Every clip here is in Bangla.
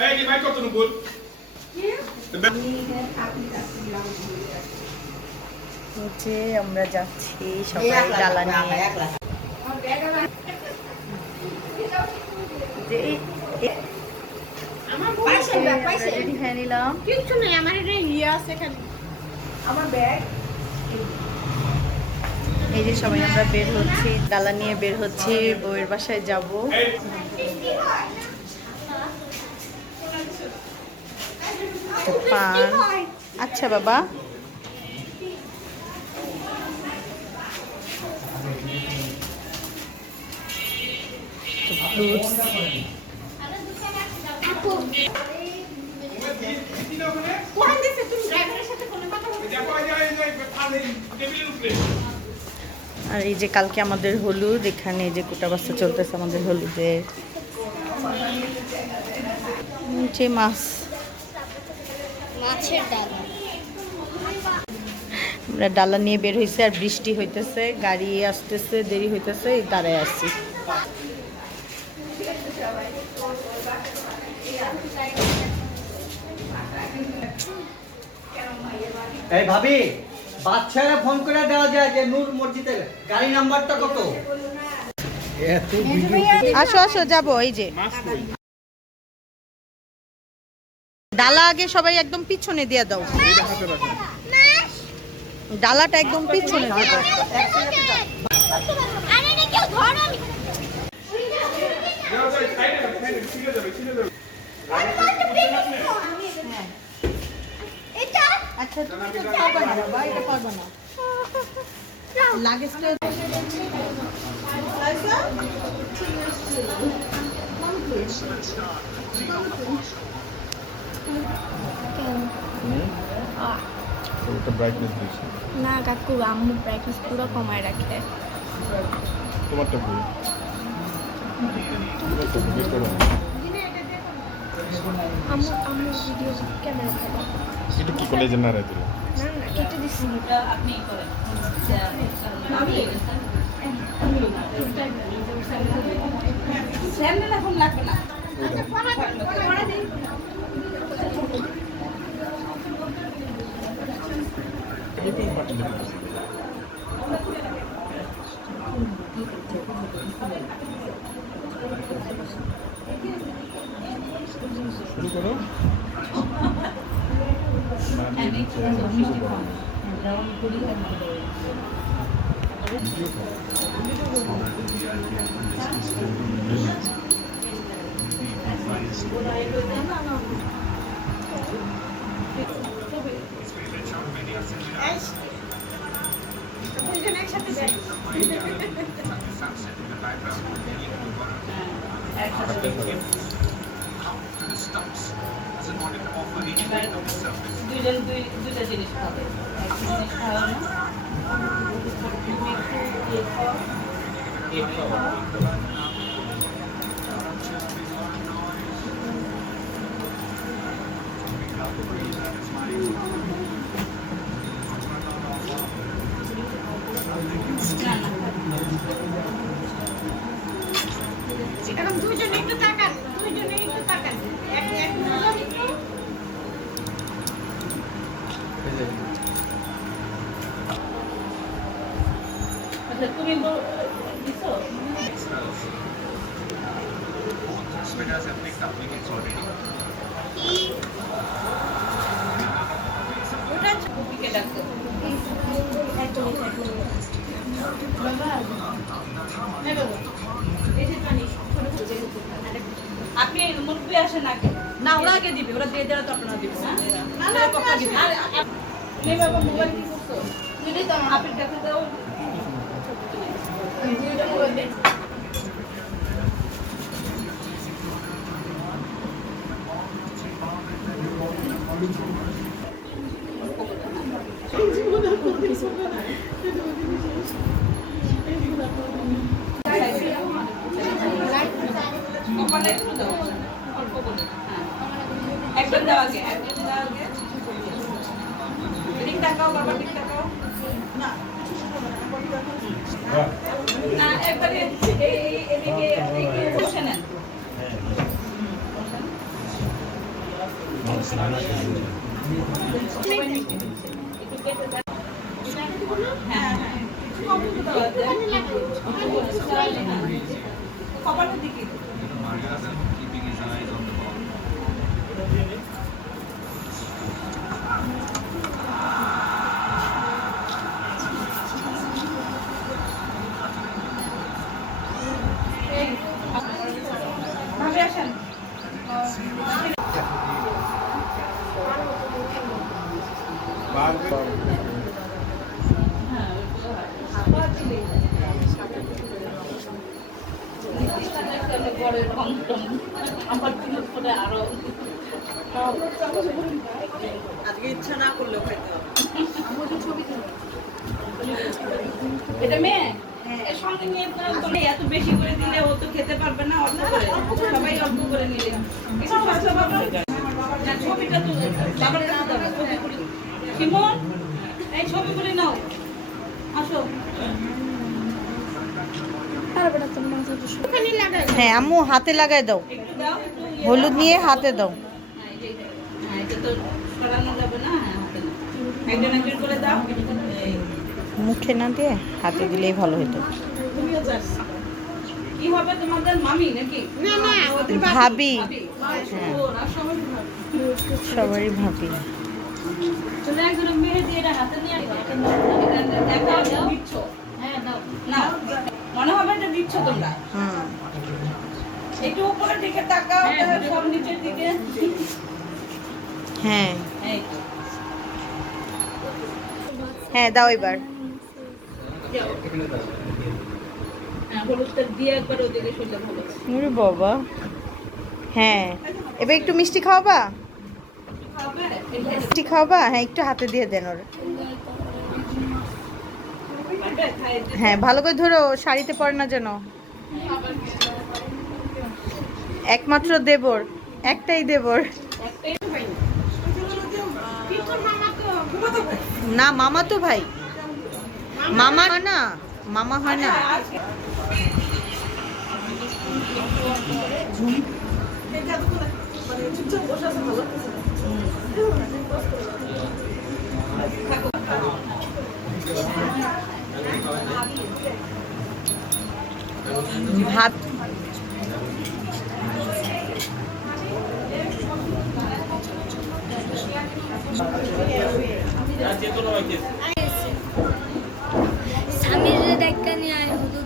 এই যে ভাই কত নুপুর হচ্ছে আমরা যাচ্ছি সবাই ডালা নিয়ে হ্যাঁ নিলাম কিচ্ছু নেই আমার এটা ইয়ে আছে খালি আমার ব্যাগ এই যে সবাই আমরা বের হচ্ছি ডালা নিয়ে বের হচ্ছি বউয়ের বাসায় যাব পান আচ্ছা বাবা ফ্রুটস আর এই যে কালকে আমাদের হলুদ এখানে যে কোটা বাচ্চা চলতেছে আমাদের হলুদের যে মাছের ডালা আমরা ডালা নিয়ে বের হয়েছে আর বৃষ্টি হইতেছে গাড়ি আসতেছে দেরি হইতেছে দাঁড়ায় আসছি এই ভাবি বাচ্চারা ফোন করে দেওয়া যায় যে নূর মসজিদের গাড়ি নাম্বারটা কত আসো আসো যাবো এই যে ডালা আগে সবাই একদম পিছনে দিয়ে দাও ডালাটা একদম পিছনে দিয়ে দাও আচ্ছা তুমি তো পারবে না বাবা এটা পারবে না লাগেজটা ওটা ব্রাইটনেস দিয়েছি না কাকু আম্মু ব্রাইটনেস পুরো কমায় রাখে তোমারটা ভুল তোমারটা ভুল করো আম্মু ভিডিও ক্যামেরা করো এটা কি কলেজে না রে দিল না না কেটে দিছি আপনি করেন স্যামনে না ফোন লাগবে না শুরু করো দুইটা জিনিস খাবে একটা জিনিস খাওয়ানো এখন দুইজনে একটু তাকান দুইজনে একটু তাকান এক এক আচ্ছা তুমি দিছো ওটা ছবিকে ডাকো আপনি মুরব্বী আসেন আগে না ওরা আগে দিবে ওরা দিয়ে দেওয়া তো আপনারা দিবে না না কথা দিবে তুমি বাবা মোবাইল কি করছো দুইটাই তো আপনি দেখে দাও দুইটা মোবাইল দেখ একজন দাও আগে ঠিক টাকাও বাবা ঠিক টাকাও না একবারে এই এদিকে বসে নেন হ্যাঁ হ্যাঁ কপালের দিকে keeping his eyes on the ball. ভাবে আসেন আজকে ইচ্ছা না করলেও খাইতে হবে এটা মেয়ে এর সঙ্গে নিয়ে তুমি এত বেশি করে দিলে ও তো খেতে পারবে না অল্প করে সবাই অল্প করে নিলে একটু বাচ্চা বাবা না ছবিটা তো বাবার কাছে দাও ছবি করে শিমন এই ছবি করে নাও আসো হ্যাঁ আম্মু হাতে লাগাই দাও, একটু দাও একটু হলুদ নিয়ে হাতে দাও। হ্যাঁ এটা তো সরানো যাবে না হ্যাঁ হাতে নাও একজন একজন করে দাও এই মুখে না দিয়ে হাতে দিলেই ভালো হতো। তুমিও যাস কি হবে তোমাদের মামি নাকি না না ওদের ভাবি, ভাবি হ্যাঁ। ও না সবাই ভাবি সবারই ভাবি। চলে একজন মেহেদি এটা হাতে নিয়ে দেখা দিচ্ছ হ্যাঁ দাও না মনে হবে এটা দিচ্ছ তোমরা হুম একটু উপরে দিকে তাকাও সব নিচের দিকে হ্যাঁ এই তো। হ্যাঁ দাও এবার। যাও। হ্যাঁ হলুদটা দিয়ে একবার ওদিকে শুনলে ভালো ওরে বাবা, হ্যাঁ এবার একটু মিষ্টি খাওয়াবা, হবে মিষ্টি খাওয়াবা, হ্যাঁ একটু হাতে দিয়ে দেন ওর। হ্যাঁ ভালো করে ধরো, শাড়িতে পড়ে না যেন। একমাত্র দেবর, একটাই দেবর। না মামা তো ভাই, মামা না, মামা হয় না। ভাত স্বামীর দেখা নিয়ে আয় হলো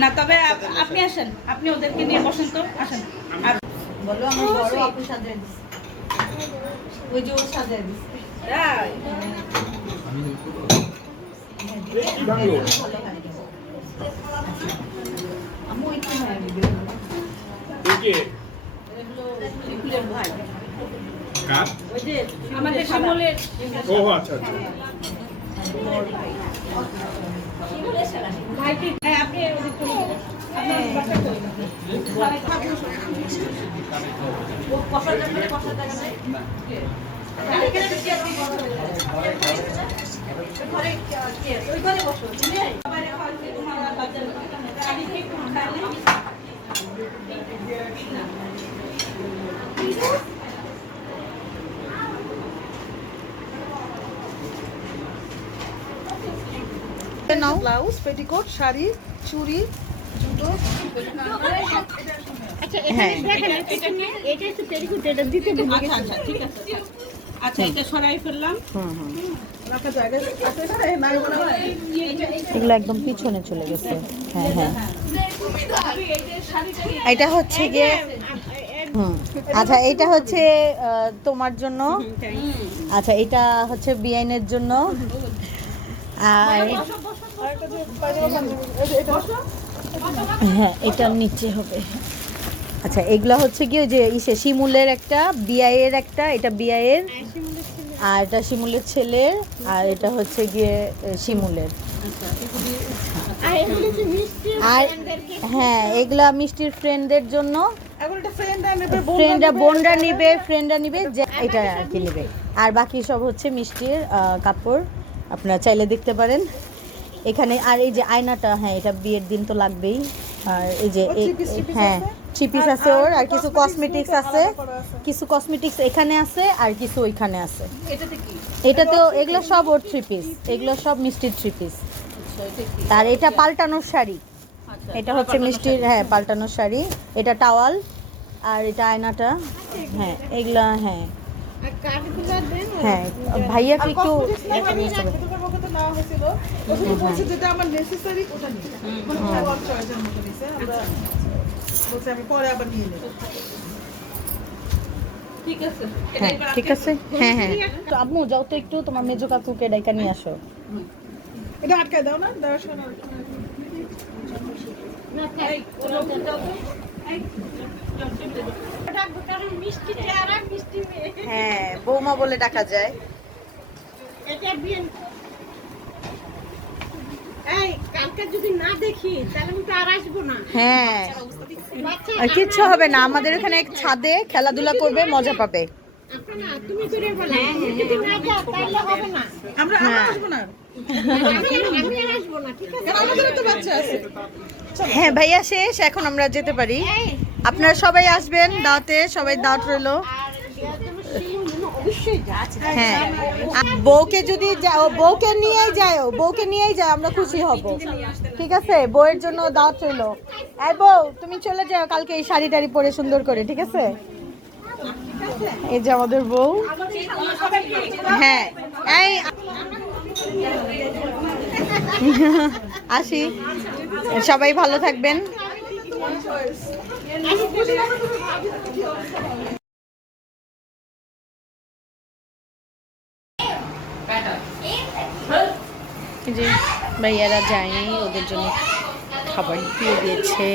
না তবে আপনি আসেন, আপনি ওদেরকে নিয়ে বসেন তো, আসেন। আর বলো আমার বড় আপু সাজায় দিছে, ওই যে ও সাজায় দিছে। তাই? আম্মু একটু হ্যাঁ ভিডিও নিকুলের ভাই। কার? ওই যে আমাদের শিমুলের ও আচ্ছা আচ্ছা। ভাইটি, হ্যাঁ আপনি ওদের করে দিন। আপনার বাসায় করে দিন। ও কষার জায়গায় কষার জায়গায় ওই ঘরে বসো, তুমি বাইরে খাওয়াচ্ছি, তোমার বাচ্চার আমি কি একটু খাইলে নাও। ব্লাউজ, পেটিকোট, শাড়ি, চুড়ি, জুতো। আচ্ছা হ্যাঁ। এখানে দেখেন এটা একটু পেরিকুট এটা দিতে ভুলে আচ্ছা গেছি আচ্ছা ঠিক আছে আচ্ছা এটা সরাই ফেললাম হুম হুম, রাখা জায়গা আছে এখানে? নাই মনে হয়। এগুলো একদম পিছনে চলে গেছে। হ্যাঁ হ্যাঁ, এই যে শাড়িটা নিয়ে এটা হচ্ছে গিয়ে হুম, আচ্ছা এটা হচ্ছে তোমার জন্য, আচ্ছা এটা হচ্ছে বিআইনের জন্য, আর আরেকটা যে পায়জামা পাঞ্জাবি, এই যে এটা। হ্যাঁ এটার নিচে হবে। আচ্ছা এগুলা হচ্ছে কি ওই যে ইসে শিমুলের একটা, বিআইয়ের একটা, এটা বিআইয়ের, আর এটা শিমুলের ছেলের, আর এটা হচ্ছে গিয়ে শিমুলের। আর এগুলো যে মিষ্টি আর হ্যাঁ এগুলা মিষ্টির ফ্রেন্ডদের জন্য, এখন এটা ফ্রেন্ডরা নেবে, বোনরা নিবে, ফ্রেন্ডরা নিবে, যে এটা আর কি নিবে। আর বাকি সব হচ্ছে মিষ্টির কাপড়, আপনারা চাইলে দেখতে পারেন এখানে। আর এই যে আয়নাটা, হ্যাঁ এটা বিয়ের দিন তো লাগবেই। আর এই যে হ্যাঁ থ্রি পিস আছে ওর, আর কিছু কসমেটিক্স আছে, কিছু কসমেটিক্স এখানে আছে আর কিছু ওইখানে আছে। এটাতে কি? এটাতেও এগুলো সব ওর থ্রি পিস, এগুলো সব মিষ্টির থ্রি পিস। আর এটা পাল্টানোর শাড়ি, এটা হচ্ছে মিষ্টির, হ্যাঁ পাল্টানোর শাড়ি। এটা টাওয়াল আর এটা আয়নাটা, হ্যাঁ এগুলা, হ্যাঁ আর কার্ডগুলো দেন। হ্যাঁ ভাইয়াকে একটু নেওয়া হয়েছিল, ও শুধু বলছে যেটা আমার নেসেসারি ওটা নিই, মানে ওর চয়েসের মতো নিছে। আমরা বলছি আমি পরে আবার নিয়ে নেব। ঠিক আছে। হ্যাঁ ঠিক আছে, হ্যাঁ হ্যাঁ। তো আম্মু যাও তো একটু তোমার মেজো কাকুকে ডাইকা নিয়ে আসো। এটা আটকায় দাও না, দেওয়ার সময় ডাকবো, কারণ মিষ্টি চেহারা, মিষ্টি মেয়ে। হ্যাঁ বৌমা বলে ডাকা যায়। এটা বিয়ে। এই কালকে যদি না দেখি তাহলে আমি তো আর আসবো না। হ্যাঁ বাচ্চা আর কিচ্ছু হবে না, আমাদের এখানে এক ছাদে খেলাধুলা করবে, মজা পাবে। আপনারা তুমি করে বলো, যদি না যাও তাহলে হবে না। আমরা হ্যাঁ। আসবো না, আমি আর আসবো না, ঠিক আছে? কারণ আমাদেরও তো বাচ্চা আছে। হ্যাঁ ভাইয়া শেষ, এখন আমরা যেতে পারি। আপনারা সবাই আসবেন দাওয়াতে, সবাই দাওয়াত রইলো। আর বিয়ের জন্য শিমুল যেন অবশ্যই যাচ্ছে। হ্যাঁ আর বউকে যদি যাও, বউকে নিয়েই যাও, বউকে নিয়েই যাও, আমরা খুশি হব। ঠিক আছে, বউয়ের জন্য দাওয়াত রইলো। এই বউ তুমি চলে যাও কালকে এই শাড়ি টাড়ি পরে সুন্দর করে, ঠিক আছে? এই যে আমাদের বউ। হ্যাঁ এই আসি, সবাই ভালো থাকবেন। এই যে ভাইয়ারা যায়নি, ওদের জন্য খাবার দিয়ে দিয়েছে।